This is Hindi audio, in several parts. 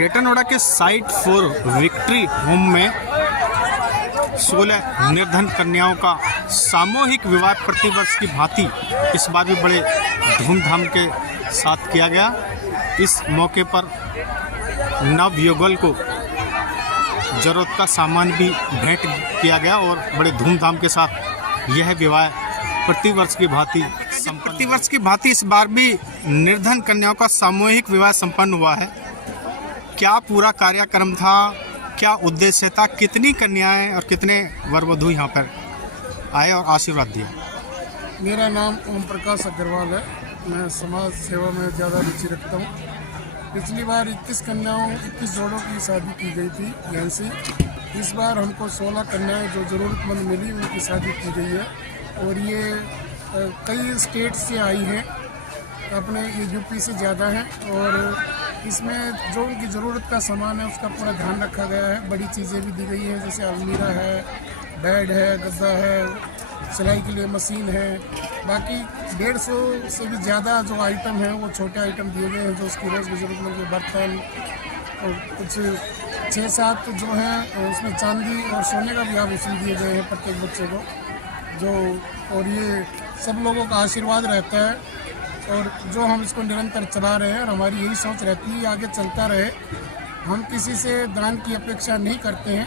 ग्रेटर नोएडा के साइट 4 विक्ट्री होम में 16 निर्धन कन्याओं का सामूहिक विवाह प्रतिवर्ष की भांति इस बार भी बड़े धूमधाम के साथ किया गया। इस मौके पर नवयुगल को जरूरत का सामान भी भेंट किया गया और बड़े धूमधाम के साथ यह विवाह प्रतिवर्ष की भांति इस बार भी निर्धन कन्याओं का सामूहिक विवाह संपन्न हुआ है। क्या पूरा कार्यक्रम था, क्या उद्देश्य था, कितनी कन्याएं और कितने वर वधू यहाँ पर आए और आशीर्वाद दिए? मेरा नाम ओम प्रकाश अग्रवाल है। मैं समाज सेवा में ज़्यादा रुचि रखता हूँ। पिछली बार 21 कन्याओं 21 जोड़ों की शादी की गई थी यहाँ से। इस बार हमको 16 कन्याएं जो ज़रूरतमंद मिली उनकी शादी की गई है और ये कई स्टेट से आई हैं, अपने ये यूपी से ज़्यादा हैं और इसमें जो उनकी ज़रूरत का सामान है उसका पूरा ध्यान रखा गया है। बड़ी चीज़ें भी दी गई हैं, जैसे अलमीरा है, बेड है, गद्दा है, सिलाई के लिए मशीन है। बाकी 150 से भी ज़्यादा जो आइटम है वो छोटे आइटम दिए गए हैं, जो उसकी रोज़ की ज़रूरत के बर्तन और कुछ 6-7 जो हैं उसमें चांदी और सोने का भी आभूषण दिए गए हैं प्रत्येक बच्चे को जो। और ये सब लोगों का आशीर्वाद रहता है और जो हम इसको निरंतर चला रहे हैं और हमारी यही सोच रहती है आगे चलता रहे। हम किसी से दान की अपेक्षा नहीं करते हैं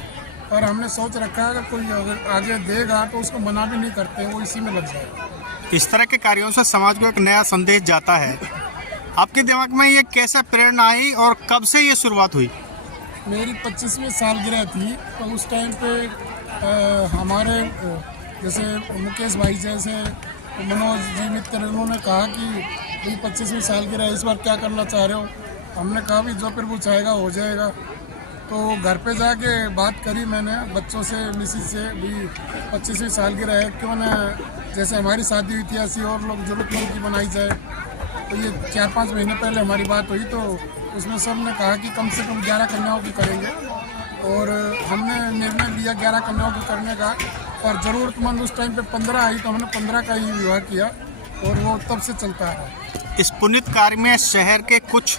और हमने सोच रखा है अगर कोई अगर आगे देगा तो उसको मना भी नहीं करते हैं, वो इसी में लग जाएगा। इस तरह के कार्यों से समाज को एक नया संदेश जाता है। आपके दिमाग में ये कैसे प्रेरणा आई और कब से ये शुरुआत हुई? मेरी 25वीं सालगिरह थी तो उस टाइम पे हमारे जैसे मुकेश भाई जैसे मनोज जी मित्र उन्होंने कहा कि भाई 25वीं सालगिरह इस बार क्या करना चाह रहे हो? हमने कहा भी जो प्रभु चाहेगा हो जाएगा। तो घर पे जाके बात करी मैंने बच्चों से, मिसिस से भी 25वीं सालगिरह है, क्यों ना जैसे हमारी शादी हुई थी ऐसी और लोग जरूरतमंद की बनाई जाए। तो ये 4-5 महीने पहले हमारी बात हुई तो उसमें सब ने कहा कि कम से कम 11 कन्याओं की करेंगे और हमने निर्णय लिया 11 कन्याओं की करने का। और ज़रूरतमंद उस टाइम पे 15 आई तो हमने 15 का ही विवाह किया और वो तब से चलता है। इस पुनीत कार्य में शहर के कुछ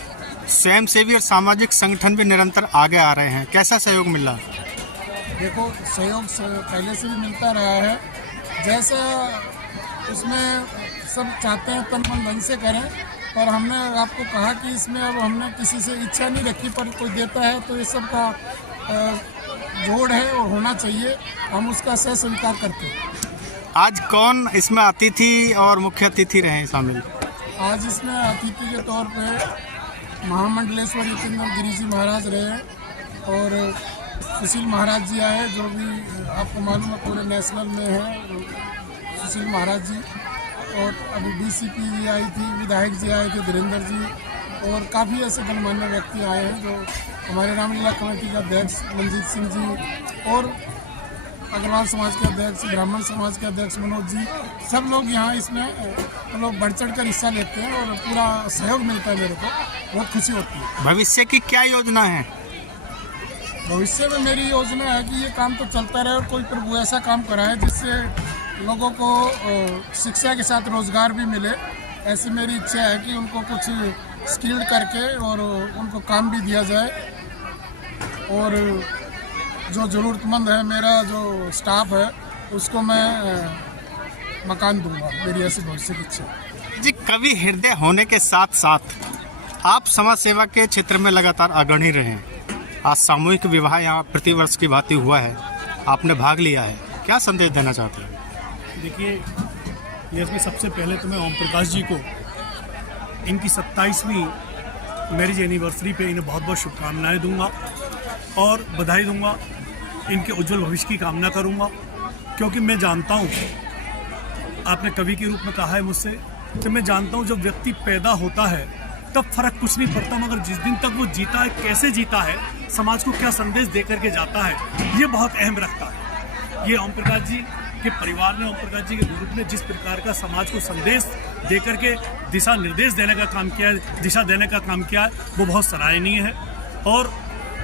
स्वयंसेवी और सामाजिक संगठन भी निरंतर आगे आ रहे हैं, कैसा सहयोग मिला? देखो, सहयोग पहले से भी मिलता रहा है। जैसा उसमें सब चाहते हैं तन मन धन से करें, पर हमने आपको कहा कि इसमें अब हमने किसी से इच्छा नहीं रखी, पर कोई देता है तो ये सब का जोड़ है और होना चाहिए, हम उसका सह स्वीकार करते हैं। आज कौन इसमें अतिथि और मुख्य अतिथि रहे शामिल? आज इसमें अतिथि के तौर पे महामंडलेश्वर यतीन्द्र गिरी जी महाराज रहे और सुशील महाराज जी आए, जो भी आपको मालूम है पूरे नेशनल में है सुशील महाराज जी। और अभी डीसीपी जी आई थी, विधायक जी आए थे, धीरेन्द्र जी, और काफ़ी ऐसे गणमान्य व्यक्ति आए हैं जो हमारे रामलीला कमेटी के अध्यक्ष मंजीत सिंह जी और अग्रवाल समाज के अध्यक्ष, ब्राह्मण समाज के अध्यक्ष मनोज जी, सब लोग यहाँ इसमें लोग बढ़ चढ़ कर हिस्सा लेते हैं और पूरा सहयोग मिलता है। मेरे को बहुत खुशी होती है। भविष्य की क्या योजना है? भविष्य में मेरी योजना है कि ये काम तो चलता रहे और कोई प्रभु ऐसा काम कराए जिससे लोगों को शिक्षा के साथ रोजगार भी मिले। ऐसी मेरी इच्छा है कि उनको कुछ स्किल्ड करके और उनको काम भी दिया जाए और जो ज़रूरतमंद है मेरा जो स्टाफ है उसको मैं मकान दूंगा। मेरी ऐसी भविष्य की इच्छा है जी। कवि हृदय होने के साथ साथ आप समाज सेवा के क्षेत्र में लगातार अग्रणी रहे हैं। आज सामूहिक विवाह यहाँ प्रतिवर्ष की भांति हुआ है, आपने भाग लिया है, क्या संदेश देना चाहते हैं? देखिए, ये इसमें सबसे पहले तो मैं ओम प्रकाश जी को इनकी 27वीं मैरिज एनिवर्सरी पे इन्हें बहुत बहुत शुभकामनाएं दूंगा और बधाई दूंगा। इनके उज्जवल भविष्य की कामना करूंगा, क्योंकि मैं जानता हूं, आपने कवि के रूप में कहा है मुझसे, कि मैं जानता हूं जब व्यक्ति पैदा होता है तब फर्क कुछ नहीं पड़ता, मगर जिस दिन तक वो जीता है, कैसे जीता है, समाज को क्या संदेश दे करके जाता है, ये बहुत अहम रखता है। ये ओम प्रकाश जी के परिवार ने, ओम प्रकाश जी के ग्रुप ने जिस प्रकार का समाज को संदेश दे करके दिशा निर्देश देने का काम किया है, दिशा देने का काम किया है, वो बहुत सराहनीय है। और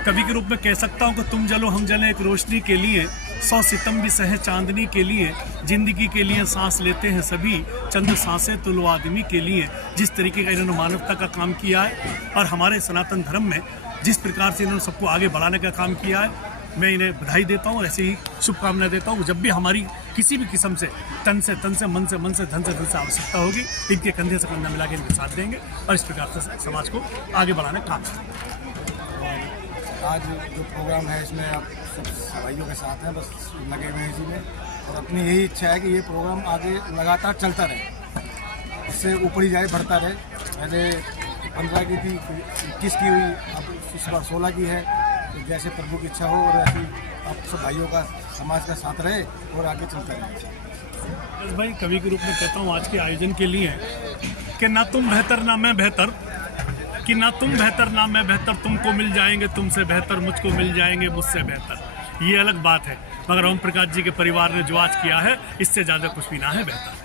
कवि के रूप में कह सकता हूँ कि तुम जलो हम जले एक रोशनी के लिए, 100 सितम भी सहे चांदनी के लिए, जिंदगी के लिए सांस लेते हैं सभी, चंद सांसें तो लो आदमी के लिए। जिस तरीके का इन्होंने मानवता का काम किया है और हमारे सनातन धर्म में जिस प्रकार से इन्होंने सबको आगे बढ़ाने का काम किया है, मैं इन्हें बधाई देता हूँ, ऐसे ही शुभकामनाएं देता हूँ। जब भी हमारी किसी भी किस्म से तन से मन से धन से आवश्यकता होगी, इनके कंधे से कंधा मिला के इनके साथ देंगे और इस प्रकार से समाज को आगे बढ़ाने का काम करेंगे। आज जो प्रोग्राम है इसमें आप सब भाइयों के साथ हैं, बस लगे हुए हैं इसी में, और अपनी यही इच्छा है कि ये प्रोग्राम आगे लगातार चलता रहे, इससे ऊपर ही जाए, बढ़ता रहे। पहले 15 की थी, 21 की हुई, अब इस बार 16 की है। तो जैसे प्रभु की इच्छा हो और ऐसी आप सब भाइयों का, समाज का साथ रहे और आगे चलता रहे। बस भाई, कवि के रूप में कहता हूँ आज के आयोजन के लिए कि ना तुम बेहतर ना मैं बेहतर, कि ना तुम बेहतर ना मैं बेहतर, तुमको मिल जाएंगे तुमसे बेहतर, मुझको मिल जाएंगे मुझसे बेहतर। ये अलग बात है, मगर ओम प्रकाश जी के परिवार ने जो आज किया है, इससे ज़्यादा कुछ भी ना है बेहतर।